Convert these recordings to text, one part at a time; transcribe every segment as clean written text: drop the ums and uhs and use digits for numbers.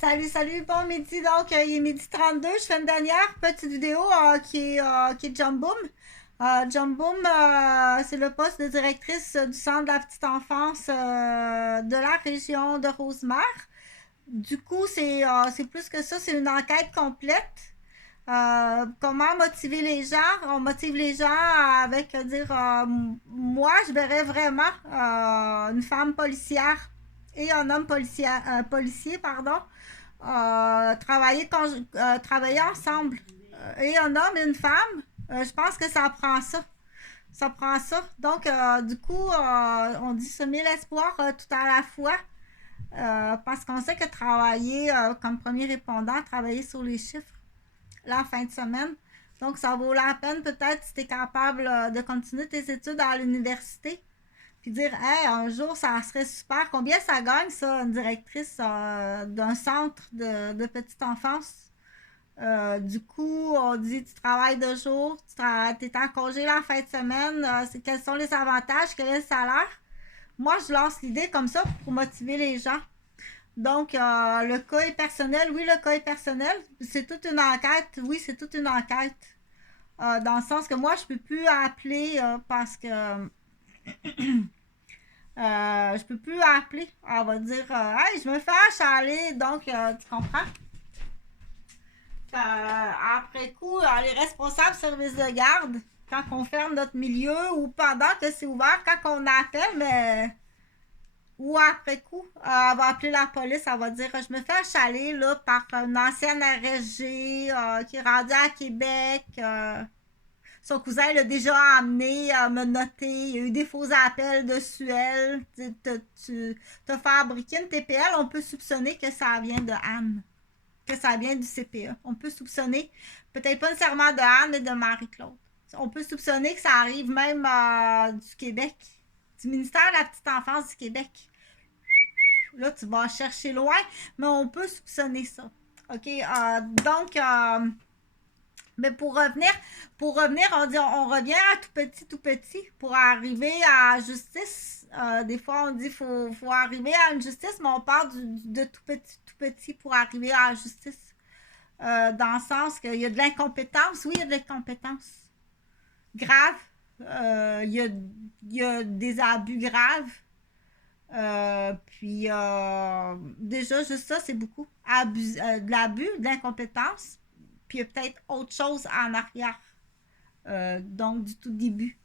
Salut, bon midi. Donc, il est midi 32. Je fais une dernière petite vidéo qui est Jump Boom. Jump Boom, c'est le poste de directrice du centre de la petite enfance de la région de Rosemère. Du coup, c'est plus que ça, c'est une enquête complète. Comment motiver les gens? On motive les gens avec dire moi, je verrais vraiment une femme policière et un homme policier, pardon, travailler ensemble. Et un homme et une femme, je pense que ça prend ça. Ça prend ça. Donc, du coup, on dit semer l'espoir tout à la fois. Parce qu'on sait que travailler comme premier répondant, travailler sur les chiffres, la fin de semaine. Donc, ça vaut la peine peut-être si tu es capable de continuer tes études à l'université. Puis dire, hey, un jour, ça serait super. Combien ça gagne, ça, une directrice d'un centre de petite enfance? Du coup, on dit, tu travailles 2 jours, tu es en congé la fin de semaine. Quels sont les avantages? Quel est le salaire? Moi, je lance l'idée comme ça pour motiver les gens. Donc, le cas est personnel. Oui, le cas est personnel. C'est toute une enquête. Oui, c'est toute une enquête. Dans le sens que moi, je peux plus appeler parce que je peux plus appeler. On va dire, hey, je me fais achaler. Donc, tu comprends? Après coup, les responsables services de garde, quand on ferme notre milieu ou pendant que c'est ouvert, quand on appelle, mais ou après coup, elle va appeler la police, elle va dire je me fais achaler là, par une ancienne RSG qui est rendue à Québec. Son cousin l'a déjà amené à me noter. Il y a eu des faux appels de Suel. Tu as fabriqué une TPL, on peut soupçonner que ça vient de Anne, que ça vient du CPA. On peut soupçonner, peut-être pas nécessairement de Anne, mais de Marie-Claude. On peut soupçonner que ça arrive même du Québec, du ministère de la Petite Enfance du Québec. Là, tu vas chercher loin, mais on peut soupçonner ça. OK? Donc, mais pour revenir, on dit on revient à tout petit pour arriver à justice. Des fois, on dit faut arriver à une justice, mais on part de tout petit pour arriver à la justice. Dans le sens qu'il y a de l'incompétence. Oui, il y a de l'incompétence grave. Il y a des abus graves. Puis, déjà, juste ça, c'est beaucoup. De l'abus, de l'incompétence. Puis, il y a peut-être autre chose en arrière. Donc, du tout début.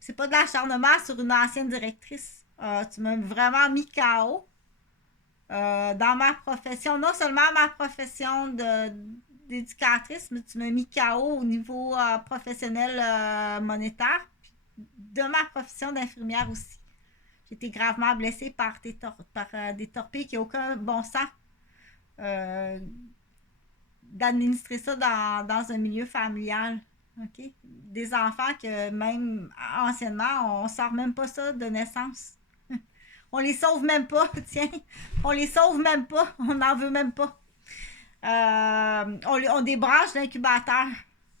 C'est pas de l'acharnement sur une ancienne directrice. Tu m'as vraiment mis KO. Dans ma profession, non seulement ma profession d'éducatrice, mais tu m'as mis KO au niveau professionnel monétaire, puis de ma profession d'infirmière aussi. J'ai été gravement blessée par des torpilles qui n'ont aucun bon sens d'administrer ça dans un milieu familial. OK? Des enfants que même anciennement, on ne sort même pas ça de naissance. On les sauve même pas, tiens. On les sauve même pas. On n'en veut même pas. On débranche l'incubateur.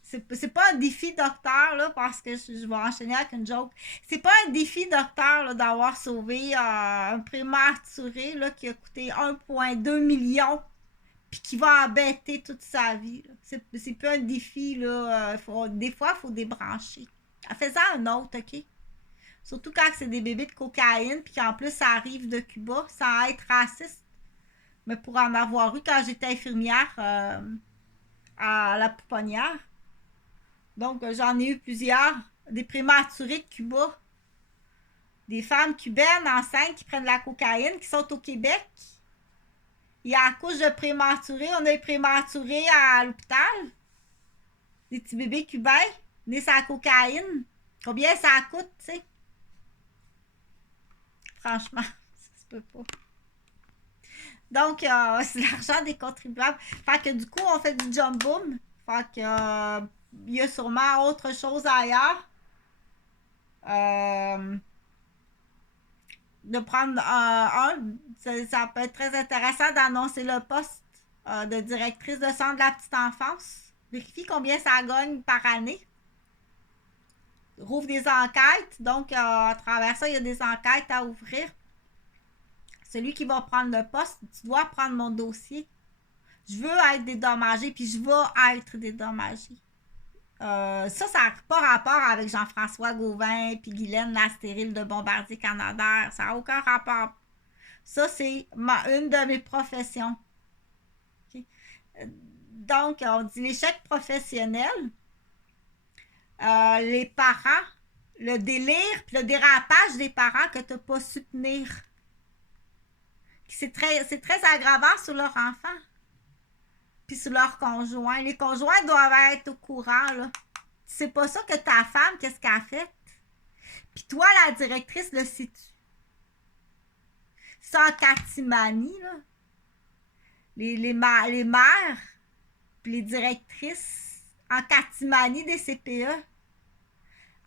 C'est pas un défi docteur, là, parce que je vais enchaîner avec une joke. C'est pas un défi docteur là, d'avoir sauvé un prématuré là, qui a coûté 1,2 million puis qui va embêter toute sa vie. C'est pas un défi. Là, des fois, il faut débrancher. Fais-en un autre, OK? Surtout quand c'est des bébés de cocaïne, puis qu'en plus ça arrive de Cuba, sans être raciste. Mais pour en avoir eu quand j'étais infirmière à la pouponnière. Donc, j'en ai eu plusieurs. Des prématurés de Cuba. Des femmes cubaines enceintes qui prennent de la cocaïne, qui sont au Québec. Il y a à cause de prématurés. On a eu prématurés à l'hôpital. Des petits bébés cubains nés sur la cocaïne. Combien ça coûte, tu sais? Franchement, ça se peut pas. Donc, c'est l'argent des contribuables. Fait que du coup, on fait du jump boom. Fait que il y a sûrement autre chose ailleurs. De prendre ça peut être très intéressant d'annoncer le poste de directrice de centre de la petite enfance. Vérifie combien ça gagne par année. Rouvre des enquêtes. Donc, à travers ça, il y a des enquêtes à ouvrir. celui qui va prendre le poste, tu dois prendre mon dossier. Je veux être dédommagé, puis je vais être dédommagé. Ça n'a pas rapport avec Jean-François Gauvin puis Guylaine la stérile de Bombardier Canadair. Ça n'a aucun rapport. Ça, c'est une de mes professions. Okay? Donc, on dit l'échec professionnel. Les parents, le délire puis le dérapage des parents que tu n'as pas su tenir. C'est très aggravant sur leur enfant. Puis sur leur conjoint. Les conjoints doivent être au courant, là. C'est pas ça que ta femme, qu'est-ce qu'elle a fait? Puis toi, la directrice, le sais-tu? C'est en catimanie, là. Les mères, puis les directrices, en catimanie des CPE.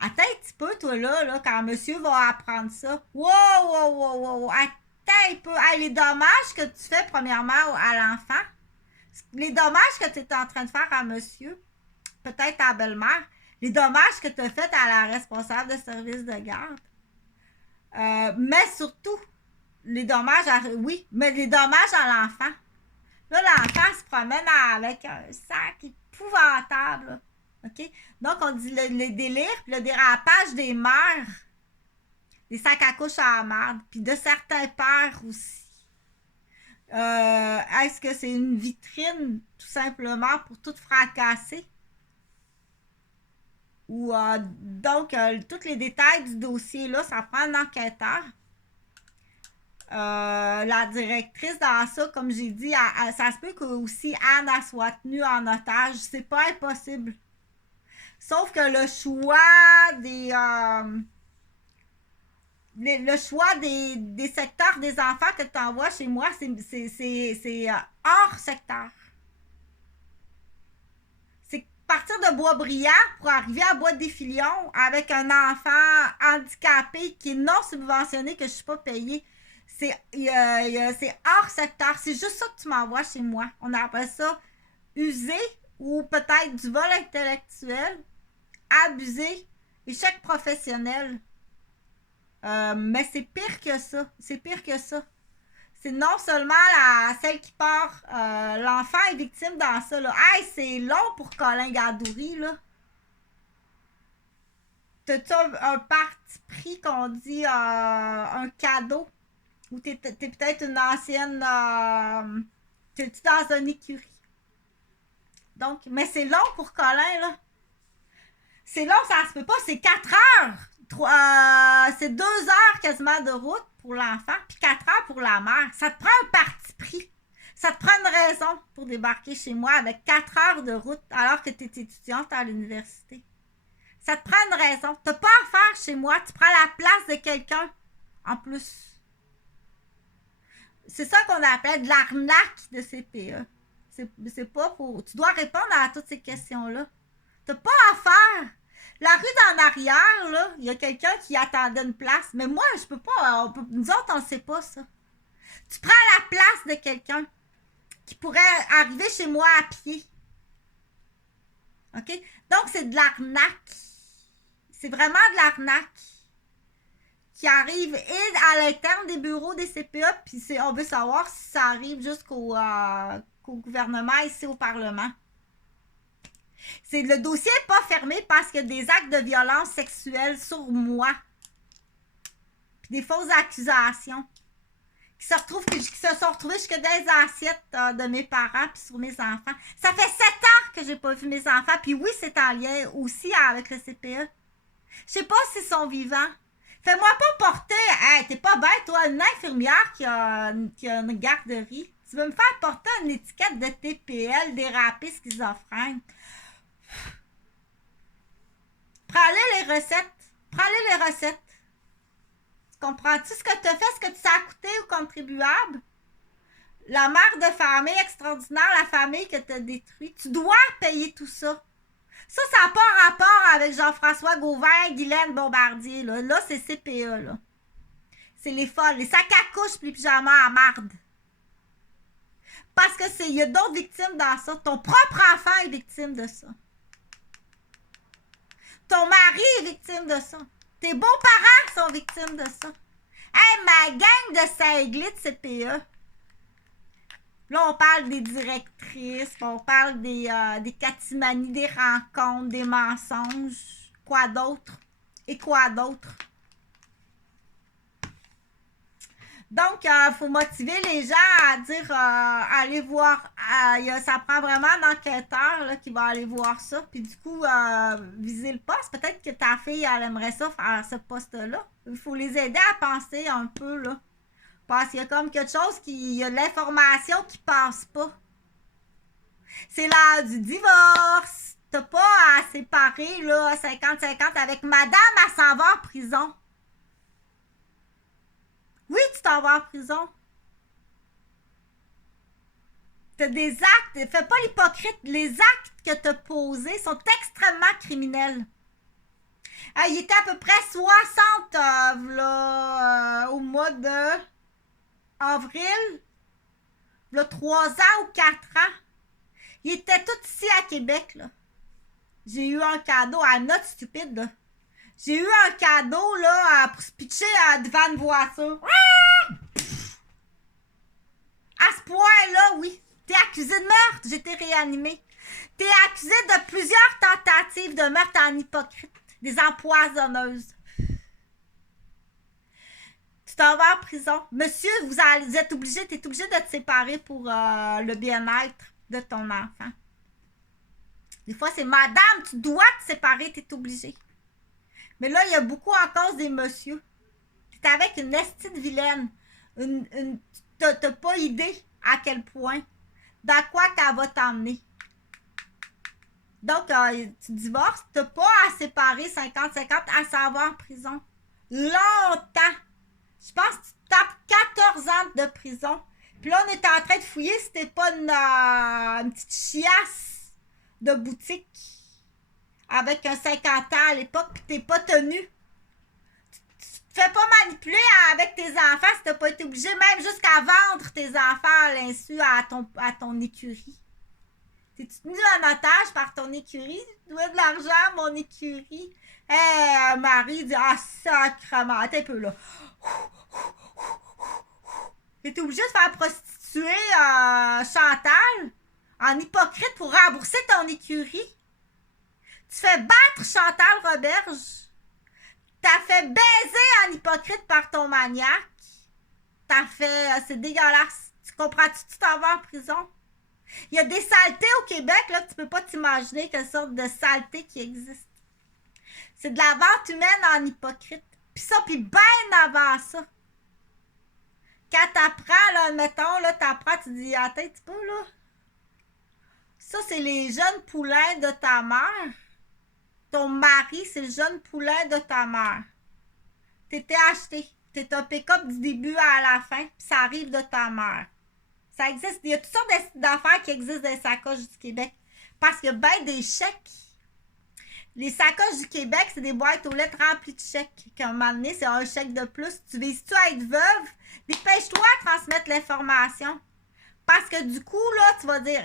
Attends un petit peu, toi, là, quand monsieur va apprendre ça. Wow. Attends un peu. Hey, les dommages que tu fais, premièrement, à l'enfant, les dommages que tu es en train de faire à monsieur, peut-être à la belle-mère, les dommages que tu as fait à la responsable de service de garde. Mais surtout, les dommages mais les dommages à l'enfant. Là, l'enfant se promène avec un sac épouvantable. Là. OK? Donc, on dit le délire, puis le dérapage des mères, des sacs à couche à la merde, puis de certains pères aussi. Est-ce que c'est une vitrine, tout simplement, pour tout fracasser? Ou donc, tous les détails du dossier, là, ça prend un enquêteur. La directrice dans ça, comme j'ai dit, ça se peut que aussi Anne soit tenue en otage. C'est pas impossible. Sauf que le choix des secteurs des enfants que tu envoies chez moi, c'est hors secteur. C'est partir de Boisbriand pour arriver à Bois-des-Filions avec un enfant handicapé qui est non subventionné, que je ne suis pas payée. C'est hors secteur. C'est juste ça que tu m'envoies chez moi. On appelle ça usé ou peut-être du vol intellectuel, abusé, échec professionnel. Mais c'est pire que ça. C'est pire que ça. C'est non seulement celle qui part, l'enfant est victime dans ça. Là. Hey, c'est long pour Colin Gadouri, là. T'as-tu un parti pris qu'on dit un cadeau? Ou t'es peut-être une ancienne... t'es-tu dans une écurie? Donc, mais c'est long pour Colin, là. C'est long, ça se peut pas. C'est 4 heures. C'est 2 heures quasiment de route pour l'enfant, puis 4 heures pour la mère. Ça te prend un parti pris. Ça te prend une raison pour débarquer chez moi avec 4 heures de route alors que tu es étudiante à l'université. Ça te prend une raison. Tu n'as pas à faire chez moi. Tu prends la place de quelqu'un en plus. C'est ça qu'on appelle de l'arnaque de CPE. C'est pas pour... Tu dois répondre à toutes ces questions-là. Tu n'as pas à faire. La rue d'en arrière, là, il y a quelqu'un qui attendait une place. Mais moi, je peux pas. Nous autres, on ne sait pas ça. Tu prends la place de quelqu'un qui pourrait arriver chez moi à pied. OK? Donc, c'est de l'arnaque. C'est vraiment de l'arnaque qui arrive et à l'interne des bureaux des CPE, puis on veut savoir si ça arrive jusqu'au gouvernement, ici au Parlement. Le dossier n'est pas fermé parce qu'il y a des actes de violence sexuelle sur moi. Puis des fausses accusations qui se sont retrouvées jusque dans les assiettes de mes parents puis sur mes enfants. Ça fait 7 ans que j'ai pas vu mes enfants, puis oui, c'est en lien aussi avec le CPE. Je sais pas s'ils sont vivants. Fais-moi pas porter... Hey, t'es pas bête, toi, une infirmière qui a une garderie. Tu veux me faire porter une étiquette de TPL, dérapé, schizophrène. Prends-les les recettes. Tu comprends-tu ce que tu as fait, ce que ça a coûté aux contribuables? La mère de famille extraordinaire, la famille que tu as détruite. Tu dois payer tout ça. Ça n'a pas rapport avec Jean-François Gauvin, Guylaine Bombardier. Là c'est CPE. Là. C'est les folles. Les sacs à couche et les pyjamas à marde. Parce que il y a d'autres victimes dans ça. Ton propre enfant est victime de ça. Ton mari est victime de ça. Tes beaux-parents sont victimes de ça. Hey, ma gang de cinglés de CPE. Là, on parle des directrices, on parle des catimanies, des rencontres, des mensonges. Quoi d'autre? Et quoi d'autre? Donc, il faut motiver les gens à dire, aller voir. Ça prend vraiment un enquêteur là, qui va aller voir ça. Puis du coup, viser le poste. Peut-être que ta fille, elle aimerait ça faire ce poste-là. Il faut les aider à penser un peu, là. Parce qu'il y a comme quelque chose il y a de l'information qui passe pas. C'est l'heure du divorce. T'as pas à séparer, là, 50-50 avec madame, elle s'en va en prison. Oui, tu t'en vas en prison. T'as des actes, fais pas l'hypocrite. Les actes que t'as posés sont extrêmement criminels. Il était à peu près 60 là, au mois de avril, là, 3 ans ou 4 ans. Il était tout ici à Québec, là. J'ai eu un cadeau à note stupide, là. J'ai eu un cadeau, là, pour se pitcher devant une voiture. À ce point-là, oui. T'es accusé de meurtre, j'ai été réanimée. T'es accusé de plusieurs tentatives de meurtre en hypocrite. Des empoisonneuses. Tu t'en vas en prison. Monsieur, vous êtes obligé, t'es obligé de te séparer pour le bien-être de ton enfant. Des fois, c'est madame, tu dois te séparer, t'es obligé. Mais là, il y a beaucoup en cause des messieurs. T'es avec une estie de vilaine. T'as pas idée à quel point. Dans quoi qu'elle va t'emmener. Donc, tu divorces, t'as pas à séparer 50-50, à s'en va en prison. Longtemps. Je pense que tu tapes 14 ans de prison. Puis là, on est en train de fouiller si t'es pas une petite chiasse de boutique avec un 50 ans à l'époque, puis t'es pas tenu. Tu te fais pas manipuler avec tes enfants si t'as pas été obligé, même jusqu'à vendre tes enfants à l'insu à ton écurie. T'es-tu tenu en otage par ton écurie? Tu dois de l'argent à mon écurie. Marie dit, sacrement, attends un peu là. T'es obligé de faire prostituer Chantal en hypocrite pour rembourser ton écurie. Tu fais battre Chantal Roberge. T'as fait baiser en hypocrite par ton maniaque. T'as fait... c'est dégueulasse. Tu comprends-tu? Tu t'en vas en prison. Il y a des saletés au Québec, là, que tu peux pas t'imaginer quelle sorte de saleté qui existe. C'est de la vente humaine en hypocrite. Puis ça, puis ben avant ça. Quand t'apprends, là, mettons, là, t'apprends, tu dis, attends un petit peu, là. Ça, c'est les jeunes poulains de ta mère. Ton mari, c'est le jeune poulain de ta mère. T'étais acheté. T'es un pick-up du début à la fin, puis ça arrive de ta mère. Ça existe. Il y a toutes sortes d'affaires qui existent dans les sacoches du Québec. Parce qu'il y a bien des chèques. Les sacoches du Québec, c'est des boîtes aux lettres remplies de chèques. Qu'à un moment donné, c'est un chèque de plus. Tu vises-tu à être veuve? Dépêche-toi à transmettre l'information. Parce que du coup, là, tu vas dire,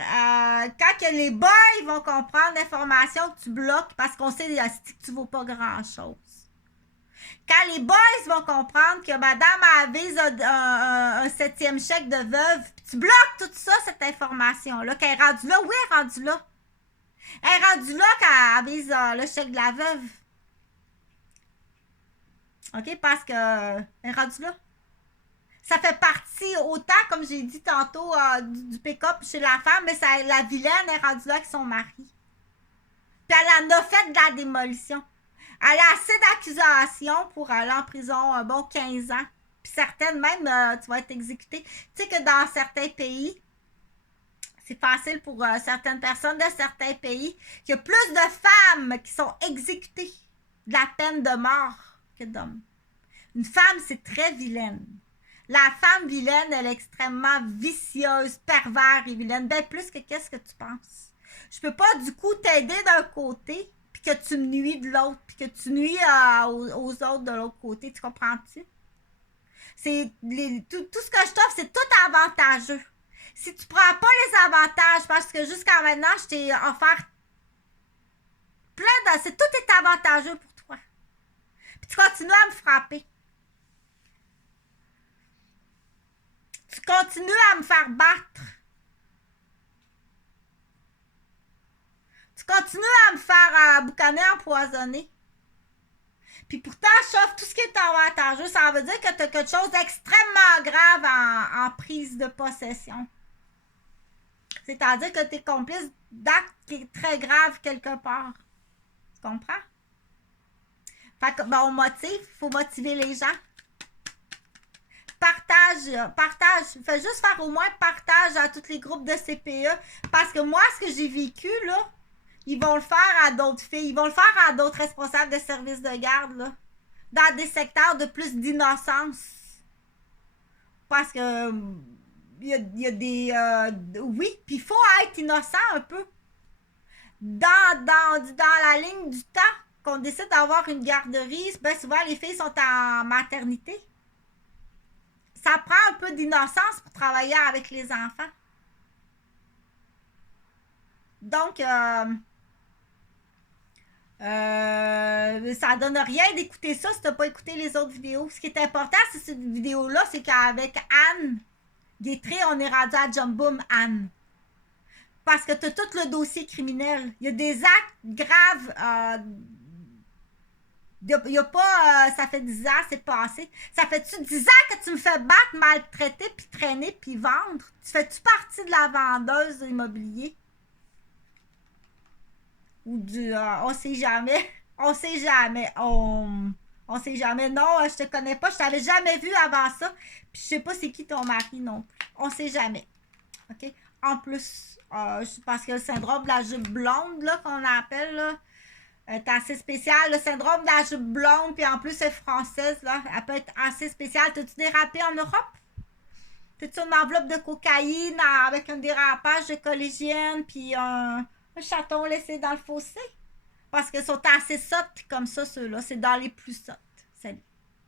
quand que les boys vont comprendre l'information que tu bloques, parce qu'on sait que tu ne vaux pas grand-chose. Quand les boys vont comprendre que madame avise un 7e chèque de veuve, puis tu bloques tout ça, cette information-là, qu'elle est rendue là, oui, elle est rendue là. Elle est rendue là quand elle avise le chèque de la veuve. OK? Parce que elle est rendue là. Ça fait partie, autant, comme j'ai dit tantôt, du pick-up chez la femme, mais la vilaine est rendue là avec son mari. Puis elle en a fait de la démolition. Elle a assez d'accusations pour aller en prison un bon 15 ans. Puis certaines même, tu vas être exécuté. Tu sais que dans certains pays, c'est facile pour certaines personnes de certains pays, qu'il y a plus de femmes qui sont exécutées de la peine de mort que d'hommes. Une femme, c'est très vilaine. La femme vilaine, elle est extrêmement vicieuse, pervers et vilaine. Bien plus que qu'est-ce que tu penses. Je peux pas, du coup, t'aider d'un côté, puis que tu me nuis de l'autre, puis que tu nuis aux autres de l'autre côté. Tu comprends-tu? Tout ce que je t'offre, c'est tout avantageux. Si tu prends pas les avantages, parce que jusqu'à maintenant, je t'ai offert plein de... Tout est avantageux pour toi. Puis tu continues à me frapper. Tu continues à me faire battre. Tu continues à me faire boucaner, empoisonner. Puis pourtant, chauffe tout ce qui est avantageux. Ça veut dire que tu as quelque chose d'extrêmement grave en prise de possession. C'est-à-dire que tu es complice d'actes qui est très grave quelque part. Tu comprends? Fait que, ben, on motive. Il faut motiver les gens. Partage. Fais juste faire au moins partage à tous les groupes de CPE. Parce que moi, ce que j'ai vécu, là, ils vont le faire à d'autres filles. Ils vont le faire à d'autres responsables de services de garde, là. Dans des secteurs de plus d'innocence. Parce que il y a des... oui, puis il faut être innocent un peu. Dans la ligne du temps qu'on décide d'avoir une garderie, ben souvent les filles sont en maternité. Ça prend un peu d'innocence pour travailler avec les enfants. Donc, ça donne rien d'écouter ça si tu n'as pas écouté les autres vidéos. Ce qui est important, c'est cette vidéo-là, c'est qu'avec Anne Guétré, on est rendu à Jump Boom Anne. Parce que tu as tout le dossier criminel. Il y a des actes graves. Il y a pas... ça fait 10 ans, c'est passé. Ça fait-tu 10 ans que tu me fais battre, maltraiter, puis traîner, puis vendre? Tu fais-tu partie de la vendeuse immobilier? Ou du... on sait jamais. On sait jamais. On sait jamais. Non, je te connais pas. Je t'avais jamais vu avant ça. Puis je sais pas c'est qui ton mari non plus. On sait jamais. OK? En plus, parce que le syndrome de la jupe blonde, là, qu'on appelle, là, est assez spécial. Le syndrome de la jupe blonde, puis en plus, c'est française, là. Elle peut être assez spéciale. T'as-tu dérapé en Europe? T'as-tu une enveloppe de cocaïne avec un dérapage de collégienne, puis un chaton laissé dans le fossé? Parce qu'ils sont assez sottes comme ça, ceux-là. C'est dans les plus sottes. Salut.